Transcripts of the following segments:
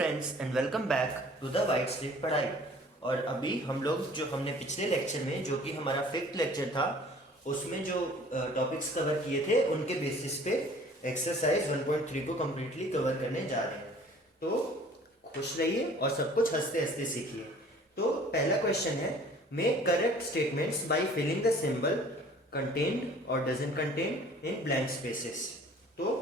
Friends and welcome back to the white street पढ़ाई। और अभी हम लोग जो हमने पिछले लेक्चर में जो कि हमारा 5th लेक्चर था उसमें जो टॉपिक्स कवर किए थे उनके बेसिस पे एक्सरसाइज 1.3 को कम्प्लीटली कवर करने जा रहे हैं। तो खुश रहिए और सब कुछ हंसते हंसते सीखिए। तो पहला क्वेश्चन है, make correct statements by filling the symbol contained और doesn't contain in blank spaces. तो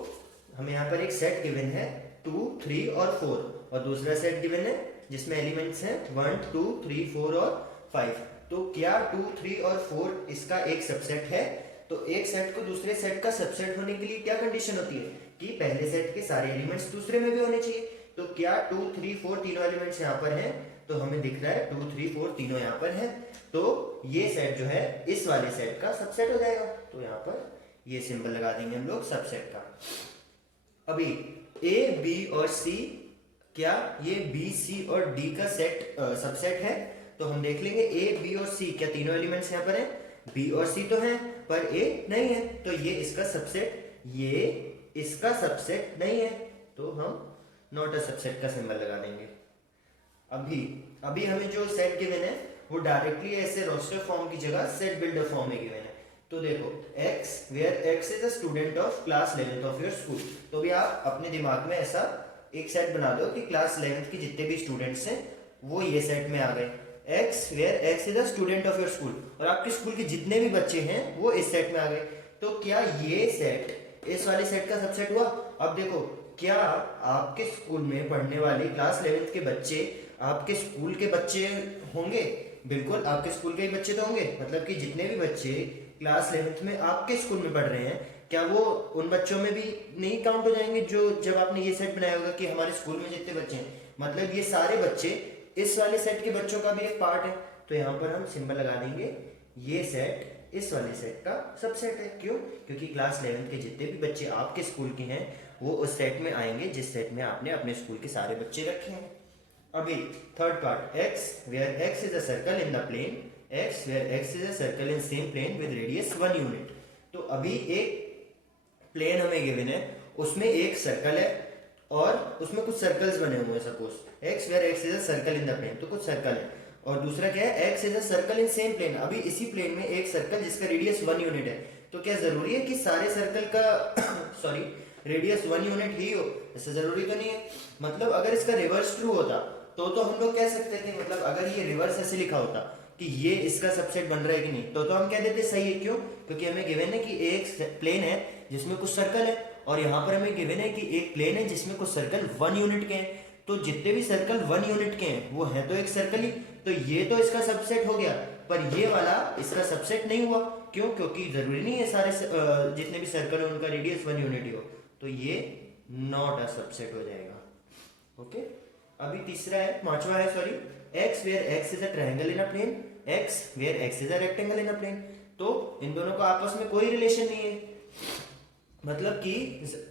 हमें यहाँ पर एक सेट गिवन है 2, 3 और 4 और दूसरा सेट गिवन है जिसमें एलिमेंट्स हैं 1, 2, 3, 4 और 5। तो क्या 2, 3 और 4 इसका एक सबसेट है? तो एक सेट को दूसरे सेट का सबसेट होने के लिए क्या कंडीशन होती है कि पहले सेट के सारे एलिमेंट्स दूसरे में भी होने चाहिए। तो क्या 2, 3, 4 तीनों एलिमेंट्स यहाँ पर हैं? तो हमें दिख रहा है 2, 3, 4 तीनों यहाँ पर हैं। तो ये सेट जो है इस वाले सेट का सबसेट हो जाएगा। तो यहाँ पर ये सिंबल लगा देंगे हम लोग सबसेट का। अभी ए, बी और सी, क्या ये बी, सी और डी का सेट सबसेट है? तो हम देख लेंगे ए, बी और सी, क्या तीनों एलिमेंट्स यहाँ पर हैं? बी और सी तो हैं पर ए नहीं है, तो ये इसका सबसेट, ये इसका सबसेट नहीं है, तो हम नॉट अ सबसेट का सिंबल लगा देंगे। अभी हमें जो सेट गिवन है वो डायरेक्टली ऐसे रोस्टर फॉर्म की जगह सेट बिल्डर फॉर्म में गिवन है। तो देखो x where x is a student of class 11th of your school. तो भी आप अपने दिमाग में ऐसा एक सेट बना दो कि क्लास 11th के जितने भी स्टूडेंट्स हैं वो ये सेट में आ गए। x where x is a student of your school, और आपके स्कूल के जितने भी बच्चे हैं वो इस सेट में आ गए। तो क्या ये सेट इस वाले सेट का सबसेट हुआ? अब देखो, क्या आपके स्कूल में पढ़ने वाले क्लास 11th के बच्चे आपके स्कूल के बच्चे होंगे? बिल्कुल आपके स्कूल के ही बच्चे तो होंगे। मतलब कि जितने भी बच्चे क्लास 11th में आपके स्कूल में पढ़ रहे हैं, क्या वो उन बच्चों में भी नहीं काउंट हो जाएंगे जो जब आपने ये सेट बनाया होगा कि हमारे स्कूल में जितने बच्चे हैं, मतलब ये सारे बच्चे इस वाले सेट के बच्चों का भी एक पार्ट है। तो यहाँ पर हम सिंबल लगा देंगे, ये सेट इस वाले सेट का सबसेट है। क्यों? क्योंकि क्लास 11th के जितने भी बच्चे आपके स्कूल के हैं वो उस सेट में आएंगे जिस सेट में आपने अपने स्कूल के सारे बच्चे रखे हैं। अभी third part, x where x is a circle in the plane, x where x is a circle in same plane with radius 1 unit. तो अभी एक प्लेन हमें गिवन है, उसमें एक सर्कल है और उसमें कुछ सर्कल्स बने हुए हैं। Suppose x where x is a circle in the plane, तो कुछ सर्कल है। और दूसरा क्या है, x is a circle in same plane. अभी इसी प्लेन में एक सर्कल जिसका रेडियस 1 यूनिट है। तो क्या जरूरी है कि सारे सर्कल का सॉरी रेडियस 1 यूनिट ही हो? ऐसा जरूरी तो नहीं है। मतलब अगर इसका रिवर्स ट्रू होता तो हम लोग कह सकते थे, मतलब अगर ये रिवर्स ऐसे लिखा होता कि ये इसका सबसेट बन रहा है कि नहीं, तो हम कह देते सही है। क्यों? क्योंकि हमें गिवन है कि एक प्लेन है जिसमें कुछ सर्कल है, और यहाँ पर हमें गिवन है कि एक प्लेन है जिसमें कुछ सर्कल 1 यूनिट के हैं। तो जितने भी सर्कल 1 यूनिट के हैं वो है तो एक सर्कल ही, तो ये तो इसका सबसेट हो गया, पर ये वाला इसका सबसेट नहीं हुआ। क्यों? क्योंकि जरूरी नहीं है सारे जितने भी सर्कल है उनका रेडियस 1 यूनिट ही हो, तो ये नॉट अ सबसेट हो जाएगा। ओके, अभी तीसरा है, पांचवा है sorry, x where x is a triangle in a plane, x where x is a rectangle in a plane. तो इन दोनों का आपस में कोई रिलेशन नहीं है। मतलब कि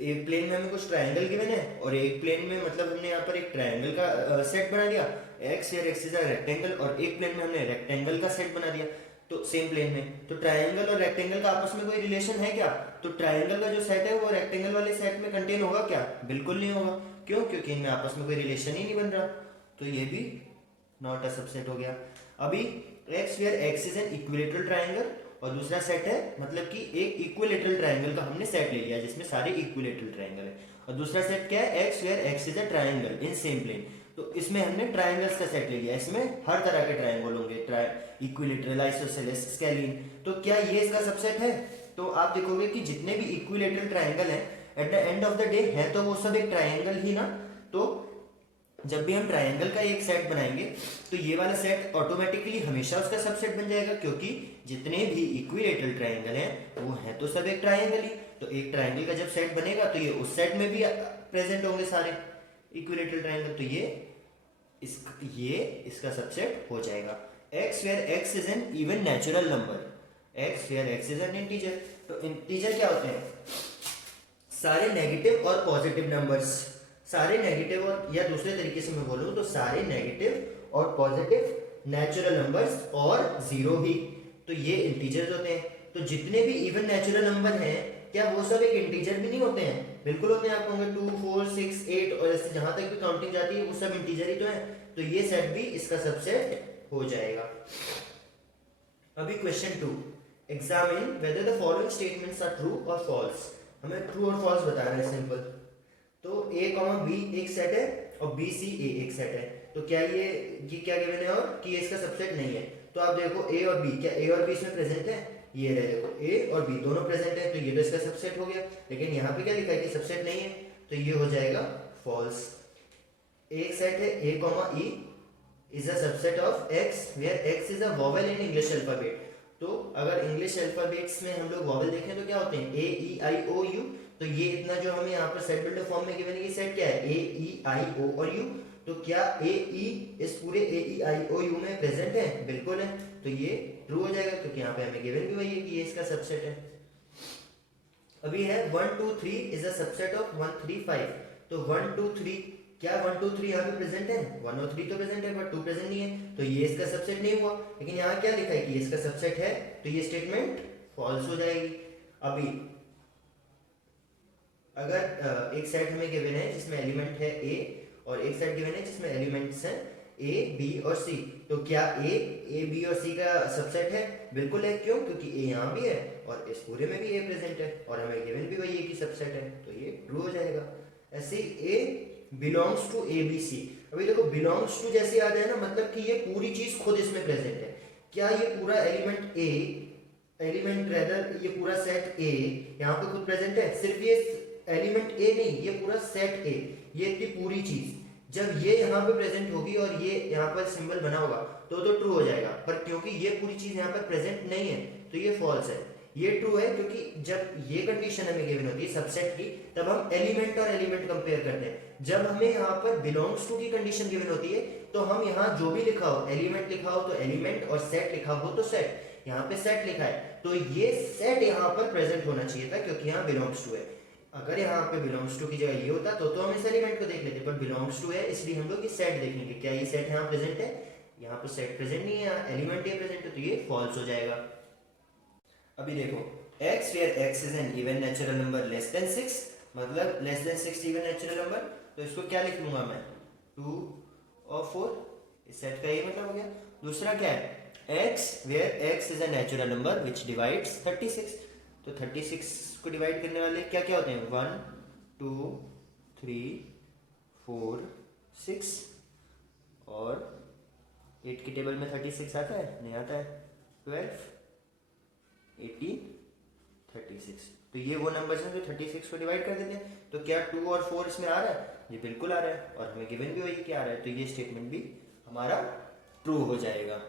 एक प्लेन में हमें कुछ ट्रायंगल गिवन है और एक प्लेन में मतलब हमने यहाँ पर एक ट्रायंगल का सेट बना दिया, x where x is a rectangle, और एक प्लेन में हमने रेक्टेंगल का सेट बना दिया। तो सेम प्लेन में तो ट्रायंगल और रेक्टेंगल का आपस में कोई रिलेशन है क्या? तो ट्रायंगल का जो सेट है वो रेक्टेंगल वाले सेट में कंटेन होगा क्या? बिल्कुल नहीं होगा। क्यों? क्योंकि इनमें आपस में कोई रिलेशन ही नहीं बन रहा, तो ये भी नॉट अ सबसेट हो गया। अभी x where x is an equilateral triangle, और दूसरा सेट है मतलब कि एक इक्विलेटरल ट्रायंगल का हमने सेट ले लिया जिसमें सारे इक्विलेटरल ट्रायंगल है। और दूसरा सेट क्या है, x where x is a triangle in same plane. तो इसमें हमने ट्रायंगल्स का सेट ले लिया, इसमें हर तरह के ट्रायंगल होंगे, इक्विलेटरल, आइसोसेलेस, स्केलिन। तो क्या ये इसका सबसेट है? तो आप देखोगे कि जितने भी इक्विलेटरल ट्रायंगल हैं at the end of the day है तो वो सब एक ट्रायंगल ही ना। तो जब भी हम ट्रायंगल का एक सेट बनाएंगे तो ये वाला सेट ऑटोमेटिकली हमेशा उसका सबसेट बन जाएगा, क्योंकि जितने भी इक्विलेटरल ट्रायंगल हैं वो है तो सब एक ट्रायंगल ही। तो एक ट्रायंगल का जब सेट बनेगा तो ये उस सेट में भी प्रेजेंट होंगे सारे इक्विलेटरल ट्रायंगल, तो ये इसका सबसेट हो जाएगा। x where x is an even natural number, x where x is an integer. तो इंटीजर क्या होते हैं? सारे नेगेटिव और पॉजिटिव नंबर्स, सारे नेगेटिव और, या दूसरे तरीके से मैं बोलूं तो सारे नेगेटिव और पॉजिटिव नेचुरल नंबर्स और जीरो भी, तो ये इंटीजर्स होते हैं। तो जितने भी इवन नेचुरल नंबर हैं क्या वो सब एक इंटीजर भी नहीं होते हैं? बिल्कुल होते हैं। आप कहोगे 2 4 6 8 और ऐसे जहां तक भी काउंटिंग जाती है वो सब इंटीजर ही तो है, तो ये सेट भी इसका सबसेट हो जाएगा। अभी question 2, examine whether the following statements are true और फॉल्स। हमें ट्रू और फॉल्स बता रहे हैं, सिंपल। तो a b एक सेट है और b c a एक सेट है, तो क्या ये क्या गिवन है और कि ये इसका सबसेट नहीं है? तो आप देखो a और b, क्या a और b इसमें प्रेजेंट है? ये रहे, देखो a और b दोनों प्रेजेंट है, तो ये तो इसका सबसेट हो गया। लेकिन यहाँ पे क्या लिखा है कि सबसेट नहीं है, तो ये हो जाएगा फॉल्स। एक सेट है a e is a subset of x where x is a vowel in English alphabet. तो अगर इंग्लिश अल्फाबेट्स में हम लोग वोवेल देखें तो क्या होते हैं? a e i o u। तो ये इतना जो हमें यहाँ पर सेट बिल्डर फॉर्म में गिवन है, ये सेट क्या है? a e i o और u। तो क्या a e इस पूरे a e i o u में प्रेजेंट है? बिल्कुल है, तो ये ट्रू हो जाएगा क्योंकि यहाँ पे हमें गिवन भी वही है कि ये इसका सबसेट है। अभी है 1 2 3 इज अ सबसेट ऑफ 1 3 5। तो 1 2 3, क्या 1 2 3 यहाँ पे प्रेजेंट है? 1 और 3 तो प्रेजेंट है बट 2 प्रेजेंट नहीं है, तो ये इसका सबसेट नहीं हुआ। लेकिन यहाँ क्या लिखा है कि ये इसका सबसेट है, तो ये स्टेटमेंट फॉल्स हो जाएगी। अभी अगर एक सेट हमें गिवन है जिसमें एलिमेंट है a और एक सेट गिवन है जिसमें एलिमेंट्स हैं a b और c, तो क्या a b और c का सबसेट है? बिल्कुल है। क्यों? क्योंकि a यहाँ भी है और इस पूरे में भी a प्रेजेंट है और हमें गिवन भी वही है कि सबसेट है, तो ये ट्रू हो जाएगा। ऐसे a belongs to a b c। अभी देखो बिलोंग्स टू जैसे आ जाए ना, मतलब कि ये पूरी चीज खुद इसमें प्रेजेंट है। क्या ये पूरा एलिमेंट रेदर ये पूरा सेट a यहाँ पे खुद प्रेजेंट है? सिर्फ ये एलिमेंट a नहीं, ये पूरा सेट a, ये इतनी पूरी चीज जब ये यहाँ पे प्रेजेंट होगी और ये यहाँ पर सिंबल बना होगा तो ट्रू हो जाएगा। पर क्योंकि ये पूरी चीज यहाँ पर प्रेजेंट नहीं है तो ये फॉल्स है। ये ट्रू है क्योंकि जब ये कंडीशन हमें गिवन होती है सबसेट की, तब हम एलिमेंट और एलिमेंट कंपेयर करते हैं। जब हमें यहाँ पर बिलोंग्स टू की कंडीशन गिवन होती है तो हम यहाँ जो भी लिखा हो, एलिमेंट लिखा हो तो एलिमेंट और सेट लिखा हो तो सेट, यहाँ पे सेट लिखा है तो ये सेट यहाँ पर प्रेजेंट होना चाहिए था क्योंकि यहाँ बिलोंग्स टू है। अगर यहाँ पे बिलोंग्स टू की जगह ये होता तो हम इस एलिमेंट को देख लेते, पर बिलोंग्स टू है इसलिए हम लोग ये सेट देखेंगे। क्या ये सेट यहाँ प्रेजेंट है? यहाँ पे सेट प्रेजेंट नहीं है, एलिमेंट ये प्रेजेंट है, तो ये फॉल्स हो जाएगा। अभी देखो x where x is an even natural number less than 6, मतलब less than 6 even natural number, तो इसको क्या लिख लूंगा मैं? 2 और 4, इस सेट का ये मतलब हो गया। दूसरा क्या है? x where x is a natural number which divides 36, तो 36 को डिवाइड करने वाले क्या क्या होते हैं? 1 2 3 4 6, और 8 की टेबल में 36 आता है? नहीं आता है। 12 18 36, तो ये वो नंबर्स हैं जो 36 को डिवाइड कर देते हैं। तो क्या 2 और 4 इसमें आ रहा है? ये बिल्कुल आ रहा है और हमें गिवन भी वही क्या आ रहा है, तो ये स्टेटमेंट भी हमारा ट्रू हो जाएगा।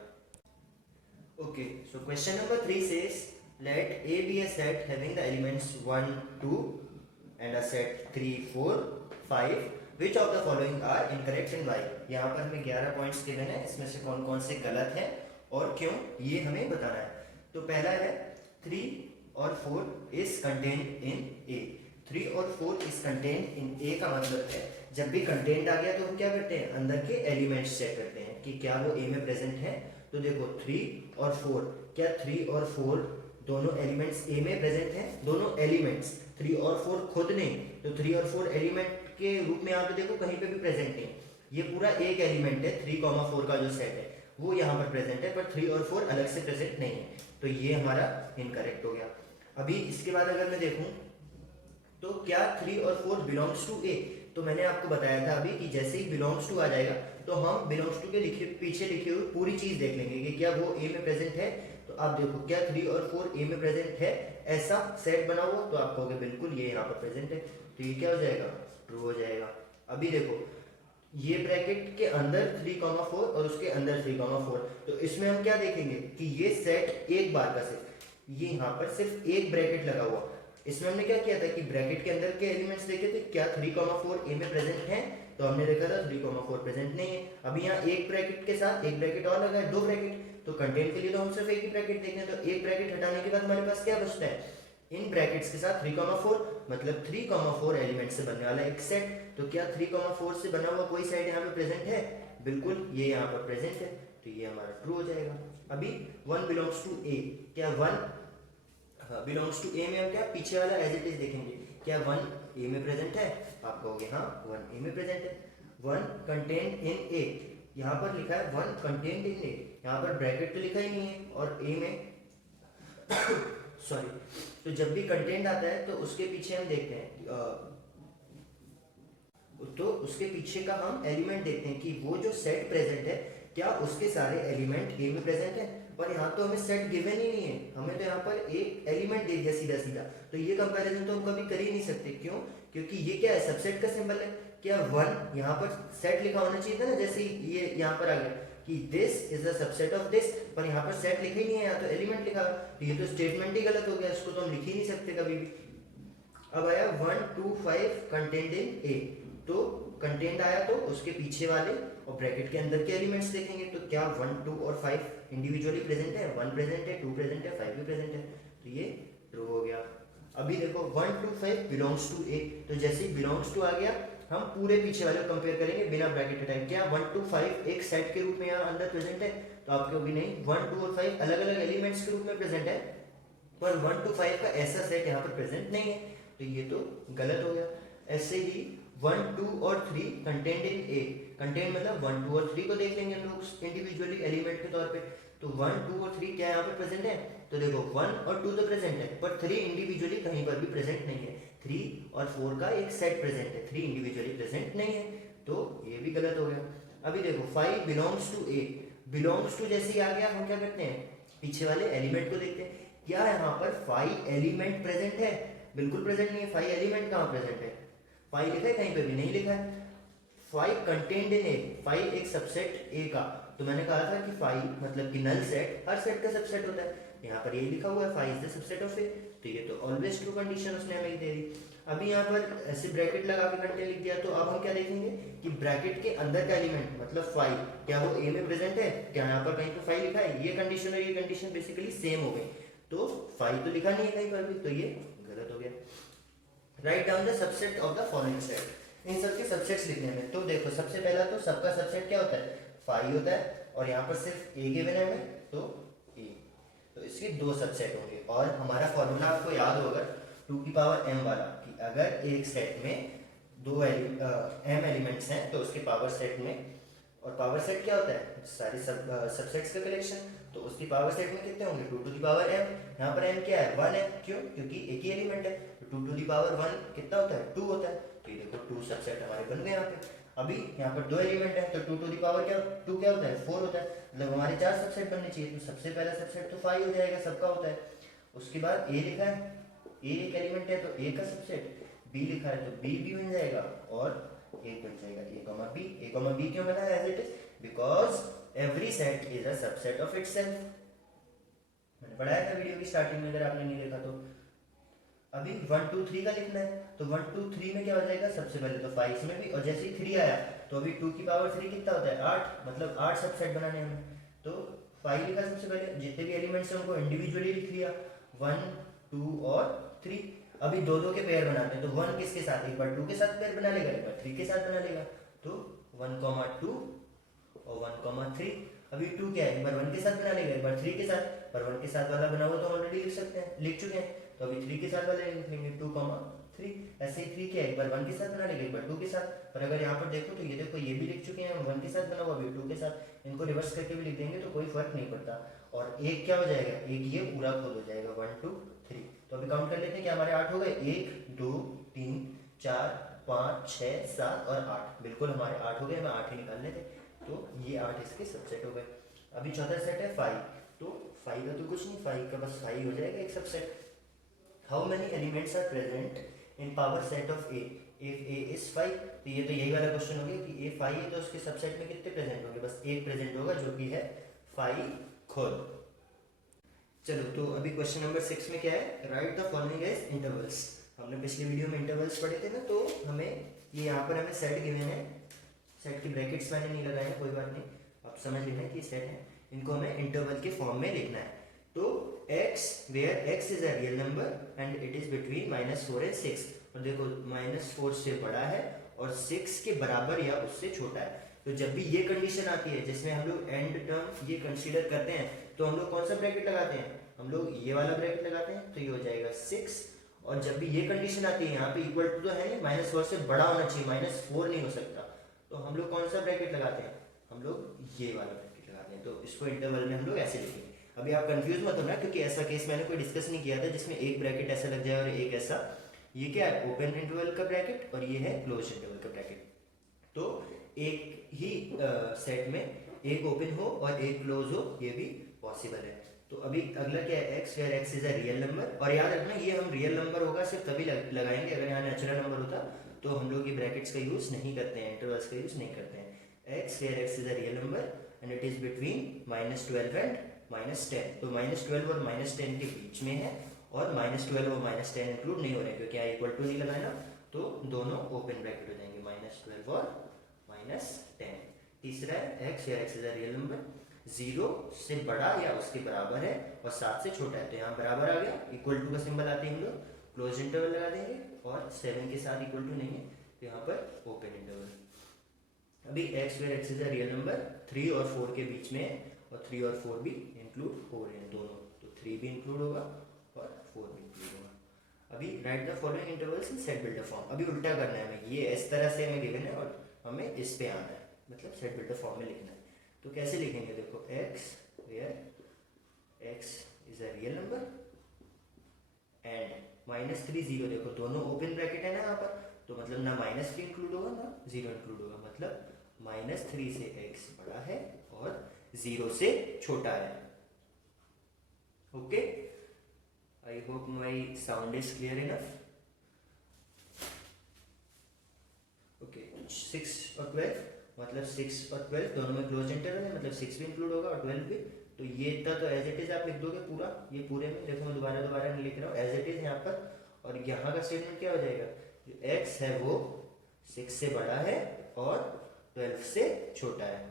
Okay, so question number 3 says let A be a set having the elements 1 2 and a set 3 4 5, which of the following are incorrect and why। यहाँ पर हमें 11 पॉइंट्स गिवन है, इसमें से कौन कौन से गलत हैं और क्यों, ये हमें बताना है। तो पहला है 3 और 4 is contained in A। 3 और 4 is contained in A का मतलब है जब भी कंटेंट आ गया तो हम क्या करते हैं? अंदर के एलिमेंट्स चेक करते हैं कि क्या वो A में प्रेजेंट है। तो देखो 3 और 4, क्या 3 और 4 दोनों एलिमेंट्स A में प्रेजेंट हैं? दोनों एलिमेंट्स 3 और 4 खुद नहीं, तो 3 और 4 एलिमेंट के रूप में यहाँ पे देखो कहीं पे भी प्रेजेंट नहीं। ये पूरा एक एलिमेंट है 3, 4 का जो सेट है वो यहाँ पर प्रेजेंट है, पर 3 और 4 अलग से प्रेजेंट नहीं है, तो ये हमारा इनकरेक्ट हो गया। अभी इसके बाद अगर मैं देखूं तो क्या 3 और 4 बिलोंग्स टू A, तो मैंने आपको बताया था अभी कि जैसे ही बिलोंग्स टू आ जाएगा तो हम बिलोंग्स टू के पीछे लिखे हुए पूरी चीज देख लेंगे कि क्या वो A में प्रेजेंट है। तो आप देखो क्या 3 और 4 A में प्रेजेंट है, ऐसा सेट बना हुआ, तो आप कहोगे बिल्कुल ये यहाँ पर प्रेजेंट है, तो ये क्या हो जाएगा? ट्रू हो जाएगा। अभी देखो ये ब्रैकेट के अंदर 3, 4 और उसके अंदर 3, 4, तो इसमें हम क्या देखेंगे कि ये सेट एक बार का सिर्फ ये यहाँ पर सिर्फ एक ब्रैकेट लगा हुआ। इसमें हमने क्या किया था कि ब्रैकेट के अंदर के एलिमेंट्स देखे थे, क्या 3, 4 A में प्रेजेंट हैं, तो हमने देखा था 3, 4 प्रेजेंट नहीं है। अभी यहाँ एक ब्रैकेट के साथ एक ब्रैकेट और लगा है, 2 ब्रैकेट, तो कंटेंट के लिए तो हम सिर्फ एक ही ब्रैकेट देखें, तो एक ब्रैकेट हटाने के बाद हमारे पास क्या बचता है? इन ब्रैकेट्स के साथ 3, 4, मतलब 3, 4 एलिमेंट से बनने वाला एक सेट। तो क्या 3, 4 से बना हुआ कोई सेट यहाँ पे प्रेजेंट है? बिल्कुल ये यहाँ पर प्रेजेंट है, तो ये हमारा ट्रू हो जाएगा। अभी 1 बिलोंग्स टू A, क्या 1 बिलोंग्स टू ए में हम क्या पीछे वाला एज इट इज देखेंगे, क्या 1 ए में प्रेजेंट है, आप कहोगे हाँ 1 ए में प्रेजेंट है। 1 कंटेंट इन ए, यहाँ पर लिखा है 1 कंटेंट इन ए, यहाँ पर ब्रैकेट तो लिखा ही नहीं है, और ए में सॉरी, तो जब भी कंटेंट आता है तो उसके पीछे हम देखते हैं तो उसके पीछे का हम एलिमेंट देखते हैं कि वो जो सेट प्रेजेंट है क्या उसके सारे एलिमेंट ए में प्रेजेंट है। पर यहाँ तो हमें सेट गिवन ही नहीं है, हमें तो यहाँ पर एक एलिमेंट दे दिया सीधा सीधा, तो ये कंपैरिजन तो हम कभी कर ही नहीं सकते। क्यों? क्योंकि ये क्या है, सबसेट का सिंबल है। क्या 1 यहाँ पर सेट लिखा होना चाहिए था ना, जैसे ये यहाँ पर आ गया कि this is the subset of this, पर यहाँ पर सेट लिखा ही नहीं है, यहाँ तो एलिमेंट लिखा, तो ये तो स्टेटमेंट ही गलत हो गया, इसको तो हम लिख ही नहीं सकते कभी भी। अब आया 1 2 5 कंटेंट इन ए, तो कंटेंट आया तो उसके पीछे वाले और ब्रैकेट के अंदर के एलिमेंट्स देखेंगे, तो क्या 1 2 और 5 इंडिविजुअली प्रेजेंट है, 1 प्रेजेंट है, 2 प्रेजेंट है, 5 भी प्रेजेंट है, तो ये ट्रू हो गया। अभी देखो 1 2 5 बिलोंग्स टू ए, तो जैसे ही बिलोंग्स टू आ गया हम पूरे पीछे वाले को कंपेयर करेंगे बिना ब्रैकेट हटाए। क्या 1 2 5 एक सेट के रूप में यहाँ अंदर प्रेजेंट है, तो आपको भी नहीं, 1 2 और 5 अलग अलग एलिमेंट्स के रूप में प्रेजेंट है, पर 1 2 5 का ऐसा सेट यहाँ पर प्रेजेंट नहीं है, तो ये तो गलत हो गया। ऐसे ही 1 2 और 3 कंटेंट इन ए, कंटेंट मतलब 1 2 और 3 को देख लेंगे हम लोग इंडिविजुअली एलिमेंट के तौर पे, तो 1 2 और 3 क्या यहाँ पर प्रेजेंट है, तो देखो 1 और 2 तो प्रेजेंट है, पर 3 इंडिविजुअली कहीं पर भी प्रेजेंट नहीं है। 3 और 4 का एक सेट प्रेजेंट है, 3 इंडिविजुअली प्रेजेंट नहीं है, तो ये भी गलत हो गया। अभी देखो 5 belongs to A, belongs to जैसे ही आ गया हम क्या करते हैं, पीछे वाले एलिमेंट को देखते हैं, क्या यहाँ पर 5 एलिमेंट प्रेजेंट है, बिल्कुल प्रेजेंट नहीं है। 5 एलिमेंट कहाँ प्रेजेंट है, 5 लिखा है कहीं पे भी नहीं लिखा है। 5 कंटेंट इन ए, 5 एक सबसेट ए का, तो मैंने कहा था कि 5 मतलब कि नल सेट हर सेट का सबसेट होता है, यहाँ पर ये लिखा हुआ है 5 इज द सबसेट ऑफ ए, तो ये तो ऑलवेज ट्रू कंडीशन उसने हमें दे दी। अभी यहाँ पर ऐसे ब्रैकेट लगा के कंटेंट लिख दिया, तो अब हम क्या देखेंगे कि ब्रैकेट के अंदर का एलिमेंट मतलब 5 क्या वो ए में प्रेजेंट है, क्या यहाँ पर कहीं पे 5 लिखा है, ये कंडीशन और ये कंडीशन बेसिकली सेम हो गई, तो 5 तो लिखा नहीं है कहीं पर भी, तो ये गलत हो गया। Write down the subset of the following set, इन सब के सबसेट्स लिखने में, तो देखो सबसे पहला तो सबका सबसेट क्या होता है, 5 होता है, और यहाँ पर सिर्फ ए गिवन है हमें, तो ए, तो इसके 2 सबसेट होंगे। और हमारा फॉर्मूला आपको याद होगा 2 की पावर m वाला, कि अगर एक सेट में 2 m एलिमेंट्स हैं तो उसके पावर सेट में, और पावर सेट क्या होता है, सारे सबसेट्स का कलेक्शन, तो उसकी पावर सेट में कितने होंगे 2 टू दी पावर m, यहाँ पर m क्या है 1 है, क्यों, क्योंकि एक ही एलिमेंट है, तो 2 टू दी पावर 1 कितना होता है 2 होता है, तो ये देखो 2 सबसेट हमारे बन गए यहाँ पे। अभी यहाँ पर 2 एलिमेंट है, तो 2 टू दी पावर क्या 2 क्या होता है 4 होता है, मतलब हमारे 4 सबसेट बनने चाहिए, तो सबसे पहला सबसेट तो 5 हो जाएगा, सबका होता है। उसके बाद a लिखा है, a एक एलिमेंट है तो a का सबसेट, b लिखा है तो b भी बन जाएगा, और एक बन जाएगा a, b क्यों बना है as it is, because every set is a subset of itself, मैंने पढ़ाया था वीडियो की स्टार्टिंग में, अगर आपने नहीं देखा तो। अभी 1 2 3 का लिखना है, तो 1 2 3 में क्या हो जाएगा, सबसे पहले तो 5 में भी, और जैसे ही 3 आया तो अभी 2 की पावर 3 कितना होता है 8, मतलब 8 सबसेट बनाने हैं, तो 5 लिखा सबसे पहले, जितने भी एलिमेंट्स हैं उनको इंडिविजुअली लिख लिया 1 2 और 3। अभी 2 2 के पेयर बनाते हैं, तो 1 किसके साथ, एक बार 2 के साथ पेयर बना लेगा, एक बार 3 के साथ बना लेगा, तो 1 2 और 1 3। अभी 2 क्या है, एक बार 1 के साथ बना लेगा, एक बार 3 के साथ, पर 1 के साथ वाला बना हुआ तो ऑलरेडी लिख सकते हैं, लिख चुके हैं, तो अभी 3 के साथ वाले लिख लेंगे 2 3। ऐसे ही 3 क्या है, एक बार 1 के साथ बना लेंगे, एक बार 2 के साथ, पर अगर यहाँ पर देखो तो ये देखो ये भी लिख चुके हैं 1 के साथ बना हुआ, अभी 2 के साथ, इनको रिवर्स करके भी लिख देंगे तो कोई फर्क नहीं पड़ता, और एक क्या हो जाएगा, एक ये पूरा खुद हो जाएगा 1 2 3। तो अभी काउंट कर लेते हैं कि हमारे 8 हो गए, 1 2 3 4 5 6 7 और 8, बिल्कुल हमारे 8 हो गए, हमें 8 ही निकालने थे, तो ये 8 इसके सबसेट हो गए। अभी चौथा सेट है 5, तो 5 का तो कुछ नहीं, 5 का बस 5 हो जाएगा एक सबसेट। How many elements are present in power set of A if A is 5, तो ये तो यही वाला क्वेश्चन हो गया कि ए 5 है तो उसके सबसेट में कितने प्रेजेंट होंगे, बस एक प्रेजेंट होगा जो कि है 5 खुद। चलो तो अभी क्वेश्चन नंबर 6 में क्या है, write the following as intervals. हमने पिछले वीडियो में इंटरवल्स पढ़े थे ना, तो हमें ये यहाँ पर हमें सेट गिवन है, सेट की ब्रैकेट्स मैंने नहीं लगाए हैं, कोई बात नहीं, आप समझ लेना कि सेट है, इनको हमें इंटरवल के फॉर्म में लिखना है। तो x where x is a real number and it is between -4 and 6, और देखो -4 से बड़ा है और 6 के बराबर या उससे छोटा है, तो जब भी ये कंडीशन आती है जिसमें हम लोग एंड टर्म ये कंसीडर करते हैं, तो हम लोग कौन सा ब्रैकेट लगाते हैं, हम लोग ये वाला ब्रैकेट लगाते हैं तो ये हो जाएगा 6, और जब भी ये कंडीशन आती है यहाँ पे इक्वल टू तो है नहीं, -4 से बड़ा होना चाहिए, -4 नहीं हो सकता, तो हम लोग कौन सा ब्रैकेट लगाते हैं, हम लोग ये वाला ब्रैकेट लगाते हैं। तो इसको इंटरवल में हम लोग ऐसे लिखेंगे। अभी आप कंफ्यूज मत होना, क्योंकि ऐसा केस मैंने कोई डिस्कस नहीं किया था जिसमें एक ब्रैकेट ऐसा लग जाए और एक ऐसा। ये क्या है, ओपन इंटरवल का ब्रैकेट और ये है क्लोज इंटरवल का ब्रैकेट। तो एक ही सेट में एक ओपन हो और एक क्लोज हो, ये भी पॉसिबल है। तो अभी अगला क्या है, x, where x is a real number. और याद रखना ये हम रियल नंबर होगा सिर्फ तभी लगाएंगे, अगर यहाँ नेचुरल नंबर होता तो हम लोग ये ब्रैकेट्स का यूज नहीं करते हैं, इंटरवल्स का यूज नहीं करते हैं। X where x is a real number and it is between -12 and -10। तो -12 और -10 के बीच में है, और -12 और -10 इंक्लूड नहीं हो रहे हैं क्योंकि यहाँ इक्वल टू नहीं लगाना, तो दोनों ओपन ब्रैकेट हो जाएंगे, -12 और -10। तीसरा है x where x is a real number, 0 से बड़ा या उसके बराबर है और 7 से छोटा है। तो यहाँ बराबर आ गया, इक्वल टू का सिंबल आते ही हम लोग क्लोज इंटरवल लगा देंगे, और 7 के साथ इक्वल टू नहीं है तो यहाँ पर ओपन इंटरवल। अभी x where x is a real number 3 और 4 के बीच में है, और 3 और 4 भी इंक्लूड हो रहे हैं दोनों, तो 3 भी इंक्लूड होगा और 4 भी इंक्लूड होगा। अभी right the following intervals in set builder form. अभी उल्टा करना है हमें, ये इस तरह से हमें गिवन है और हमें इस पे आना है, मतलब सेट बिल्डर फॉर्म में लिखना है। तो कैसे लिखेंगे, देखो x where x is a real number and -3 0, देखो दोनों ओपन ब्रैकेट है ना यहाँ पर, तो मतलब ना -3 इंक्लूड होगा ना 0 इंक्लूड होगा, मतलब -3 से x बड़ा है और 0 से छोटा है। Okay, I hope my sound is clear enough. Okay, 6 और 12, मतलब 6 और 12 दोनों में क्लोज इंटरवल है, मतलब 6 भी इंक्लूड होगा और 12 भी। तो ये इतना तो एज इट इज आप लिख दोगे पूरा, ये पूरे में देखो मैं दोबारा नहीं लिख रहा हूँ, एज इट इज यहाँ पर। और यहाँ का स्टेटमेंट क्या हो जाएगा, जो एक्स है वो 6 से बड़ा है और 12 से छोटा है।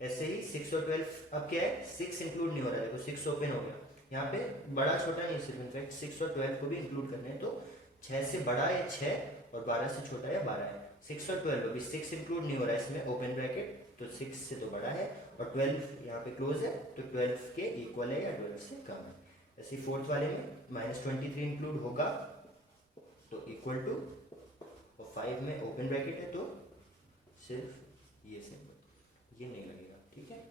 ऐसे ही 6 और 12, अब क्या है, 6 इंक्लूड नहीं हो रहा है, तो 6 ओपन हो गया, यहाँ पे बड़ा छोटा नहीं सिर्फ, इनफैक्ट 6 और 12 को भी इंक्लूड करने हैं, तो 6 से बड़ा है 6 और 12 से छोटा है 12 है। 6 और 12, अभी 6 इंक्लूड नहीं हो रहा है इसमें, ओपन ब्रैकेट, तो 6 से तो बड़ा है, और 12 यहाँ पे क्लोज है, तो 12 के इक्वल है या 12 से कम है। ऐसे फोर्थ वाले में -23 इंक्लूड होगा तो इक्वल टू, और 5 में ओपन ब्रैकेट है तो सिर्फ ये सिंबल, ये नहीं लगेगा, ठीक है।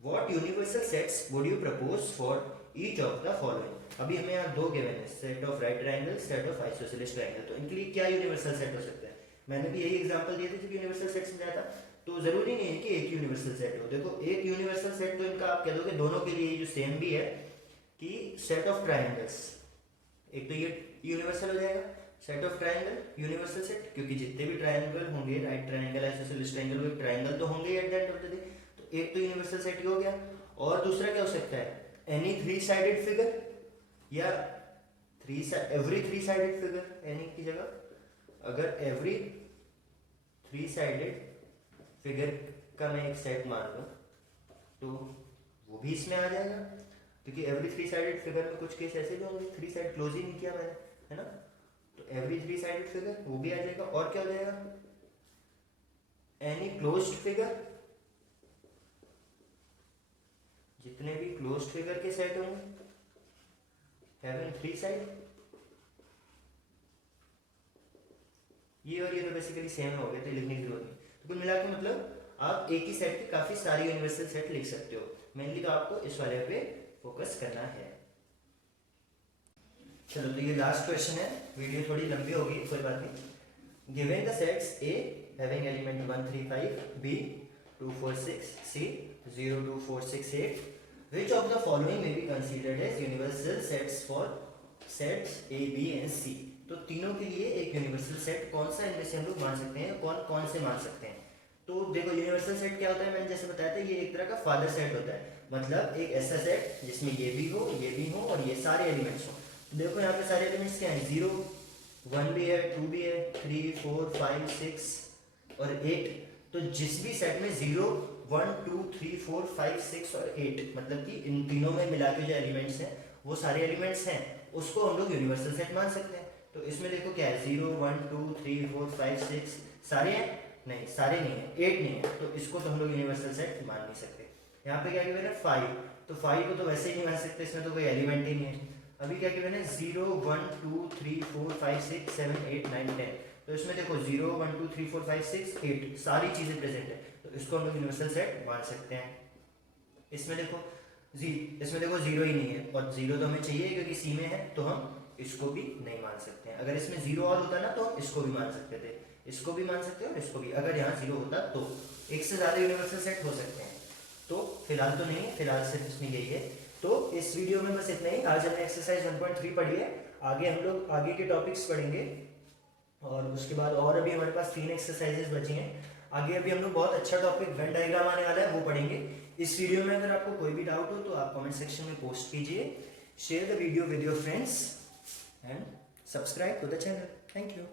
What universal sets would you propose for each of the following. अभी हमें यहाँ दो गिवन है, set of right triangle, set of isosceles triangle, तो इनके लिए क्या यूनिवर्सल सेट हो सकता है। मैंने भी यही एग्जांपल दिए थे जब यूनिवर्सल सेट समझाया था। तो जरूरी नहीं है कि एक यूनिवर्सल सेट हो, देखो एक यूनिवर्सल सेट तो इनका आप कह दोगे दोनों के लिए जो सेम भी है, कि सेट ऑफ ट्रायंगल्स, एक तो ये यूनिवर्सल हो जाएगा, set of triangle universal set, क्योंकि जितने भी ट्रायंगल होंगे, राइट ट्रायंगल आइसोसेलेस ट्रायंगल, वो ट्रायंगल तो होंगे at the end of the day, तो एक तो यूनिवर्सल सेट ही हो गया। और दूसरा क्या हो सकता है, एनी 3 साइडेड फिगर, या एवरी 3 साइडेड फिगर, एनी की जगह अगर एवरी 3 साइडेड फिगर का मैं एक सेट मान लूं तो वो भी इसमें आ जाएगा, क्योंकि एवरी 3 साइडेड फिगर में कुछ केस ऐसे भी होंगे 3 साइड क्लोज ही नहीं किया मैंने, है ना, तो एवरी 3 साइडेड फिगर वो भी आ जाएगा। और क्या हो जाएगा, एनी क्लोज्ड फिगर, जितने भी क्लोज्ड फिगर के सेट होंगे हैविंग 3 साइड, ये और ये तो बेसिकली सेम हो गए, तो लिखने की जरूरत नहीं। तो कुल मिला के मतलब आप एक ही सेट के काफी सारे यूनिवर्सल सेट लिख सकते हो, मेनली तो आपको इस वाले पे फोकस करना है। चलो तो ये लास्ट क्वेश्चन है, वीडियो थोड़ी लंबी होगी, कोई बात नहीं। Given the sets A having element 1 3 5, B 2 4 6, C 0 2 4 6 8, which of the following may be considered as universal sets for sets A, B and C। तो तीनों के लिए एक यूनिवर्सल सेट कौन सा इनमें से हम लोग मान सकते हैं, कौन कौन से मान सकते हैं। तो देखो यूनिवर्सल सेट क्या होता है, मैंने जैसे बताया था, ये एक तरह का फादर सेट होता है, मतलब एक ऐसा सेट जिसमें ये भी हो और ये सारे एलिमेंट्स हो। तो देखो यहाँ पे सारे एलिमेंट्स क्या हैं, 0 1 भी है, 2 भी है, 3 4 5 6 और 8। तो जिस भी सेट में 0 1 2 3 4 5 6 और 8, मतलब कि इन तीनों में मिला के जो एलिमेंट्स हैं वो सारे एलिमेंट्स हैं, उसको हम लोग यूनिवर्सल सेट मान सकते हैं। तो इसमें देखो क्या है, 0 1 2 3 4 5 6 सारे हैं, नहीं सारे नहीं है, 8 नहीं है, तो इसको तो हम लोग यूनिवर्सल सेट मान नहीं सकते। यहाँ पे क्या गिवन है 5, तो 5 को तो वैसे ही नहीं मान सकते, इसमें तो कोई एलिमेंट ही नहीं है। अभी क्या गिवन है 0 1 2 3 4 5 6 7 8 9 10, तो इसमें देखो 0 1 2 3 4 5 6 8 सारी चीजें प्रेजेंट है, तो इसको हम लोग यूनिवर्सल सेट मान सकते हैं। इसमें देखो इसमें देखो 0 ही नहीं है, और 0 तो हमें चाहिए क्योंकि सी में है, तो हम इसको भी नहीं मान सकते हैं। अगर इसमें 0 और होता ना तो हम इसको भी मान सकते थे, इसको भी मान सकते हैं और इसको भी। अगर यहाँ 0 होता तो एक से ज्यादा यूनिवर्सल सेट हो सकते हैं, तो फिलहाल तो नहीं है, फिलहाल सिर्फ इसमें यही है। तो इस वीडियो में बस इतना ही। आज हमने एक्सरसाइज 1.3 पढ़ी है, आगे हम लोग आगे के टॉपिक्स पढ़ेंगे, और उसके बाद और अभी हमारे पास 3 एक्सरसाइजेस बची हैं। आगे अभी हम लोग बहुत अच्छा टॉपिक वेन डायग्राम आने वाला है, वो पढ़ेंगे। इस वीडियो में अगर आपको कोई भी डाउट हो तो आप कमेंट सेक्शन में पोस्ट कीजिए। Share the video with your friends and subscribe to the channel. Thank you.